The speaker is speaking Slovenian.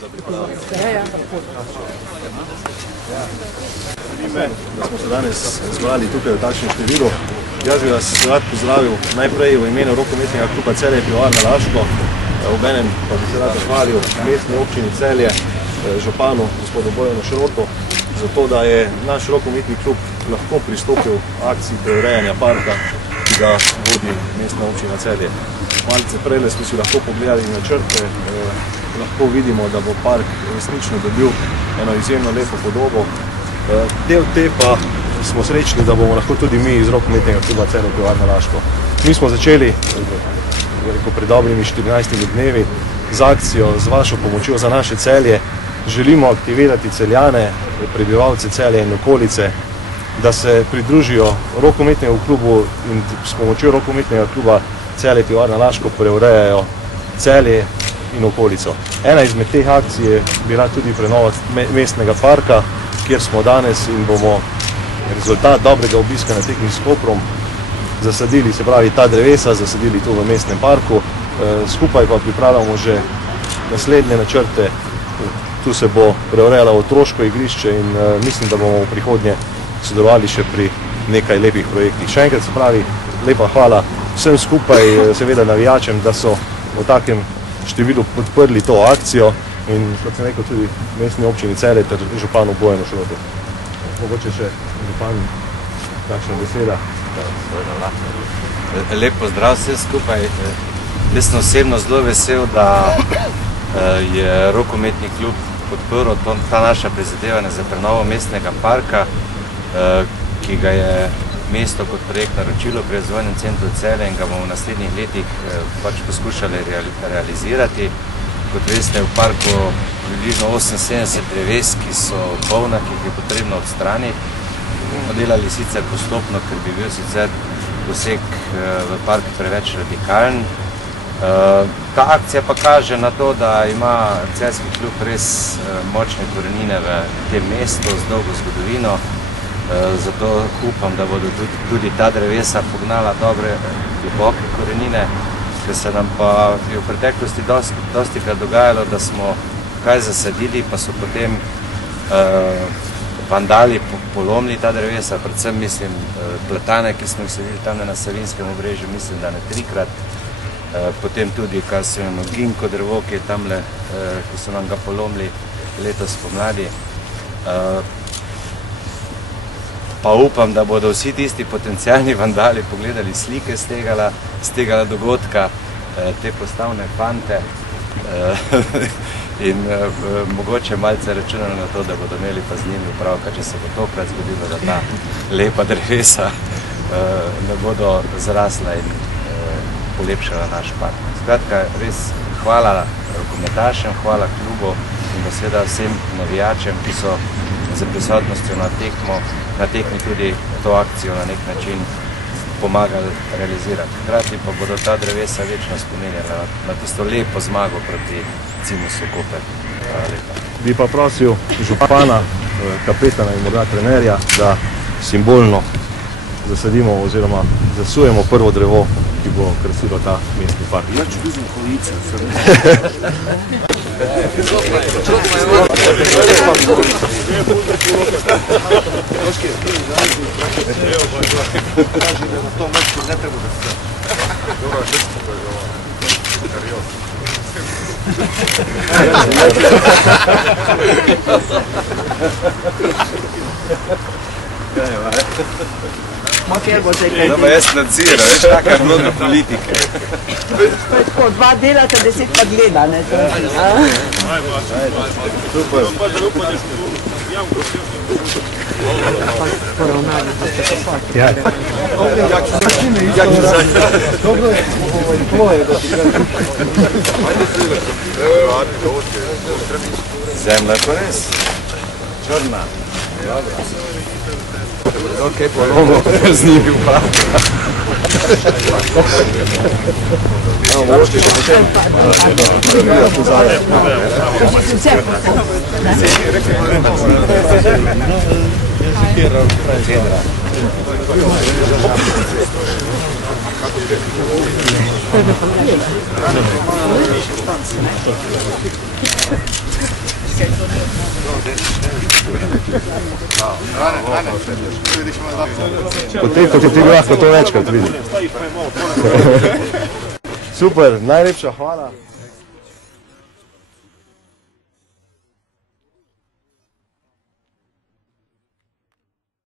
Da pripravijo. Da smo se danes zbrali tukaj v takšnem številu. Jaz bi vas rad pozdravil najprej v imenu rokometnega kluba Celje Pivovarna Laško. Obenem pa bi se rad zahvalil mestni občini Celje, županu gospodu Bojanu Šrotu, za to, da je naš rokometni klub lahko pristopil akciji preurejanja parka, ki ga vodi mestna občina Celje. Malce prejle smo si lahko pogledali načrte, lahko vidimo, da bo park resnično dobil eno izjemno lepo podobo. Del te pa smo srečni, da bomo lahko tudi mi iz rokometnega kluba Celje Pivovarna Laško. Mi smo začeli pred dobrimi 14 dnevi z akcijo, z vašo pomočjo za naše Celje. Želimo aktivirati Celjane, prebivalce Celje in okolice, da se pridružijo rokometnemu klubu in s pomočjo rokometnega kluba Celje Pivovarna Laško preurejajo Celje in okolico. Ena izmed teh akcij je bila tudi prenova mestnega parka, kjer smo danes in bomo rezultat dobrega obiska na tekmi s Koprom zasadili, se pravi ta drevesa, zasadili tu v mestnem parku. Skupaj pa pripravljamo že naslednje načrte. Tu se bo preurejalo otroško igrišče in mislim, da bomo v prihodnje sodelovali še pri nekaj lepih projektih. Še enkrat se pravi, lepa hvala vsem skupaj, seveda navijačem, da so v takem številu podprli to akcijo in, kot sem rekel, tudi mestni občini Celje ter županu Bojanu Šrotu. Mogoče še župan, kakšna beseda? Lep pozdrav vsem skupaj. Jaz sem osebno zelo vesel, da je rokometni klub podprl ta naša prizadevanja za prenovo mestnega parka, ki ga je mesto kot projekt naročilo pri razvojnem centru Celje in ga bomo v naslednjih letih pač poskušali realizirati. Kot veste, v parku približno 78 dreves, ki so bolna, ki jih je potrebno odstraniti. Bomo delali sicer postopno, ker bi bil sicer poseg v park preveč radikalen. Ta akcija pa kaže na to, da ima celjski klub res močne korenine v tem mestu z dolgo zgodovino. Zato upam, da bodo tudi ta drevesa pognala dobre, globoke korenine, ker se nam pa je v preteklosti dostikrat dogajalo, da smo kaj zasadili, pa so potem vandali polomili ta drevesa, predvsem mislim platane, ki smo jih sadili tam na Savinjskem obrežju, mislim, da ne 3-krat. Potem tudi, kar se imamo ginko drevo, ki je tamle, ki so nam ga polomili letos pomladi. Pa upam, da bodo vsi tisti potencialni vandali pogledali slike z tega dogodka, te postavne fante in mogoče malce računali na to, da bodo imeli pa z njimi upravka, če se bo tokrat zgodilo, da ta lepa drevesa ne bodo zrasla in polepšala naš park. Skratka, res hvala rokometašem, hvala klubu in pa seveda vsem navijačem, ki so za prisotnostjo na tekmi tudi to akcijo na nek način pomagali realizirati. Hkrati pa bodo ta drevesa večno spominjala na tisto lepo zmago proti Cimusu Koper. Bi pa prosil župana, kapetana in morda trenerja, da simbolno zasadimo oziroma zasujemo prvo drevo, ki bo krasilo ta mestni park. Ja, če bizem kolice, Da pa jaz nadzira, veš, taka je mnoga politike. Tako, dva delata, 10 pa gleda, ne? Super. Poravnali, da ste posvati. Ja. Dobro je, tvoje, da ti gledam. Zemlja pa res. Črna. Dobro. Ok, polomno, z njimi upravlja. Evo, mogoče še potem. Tu zadaj. Potem, ko ti lahko to večkrat vidi. Super, najlepša hvala.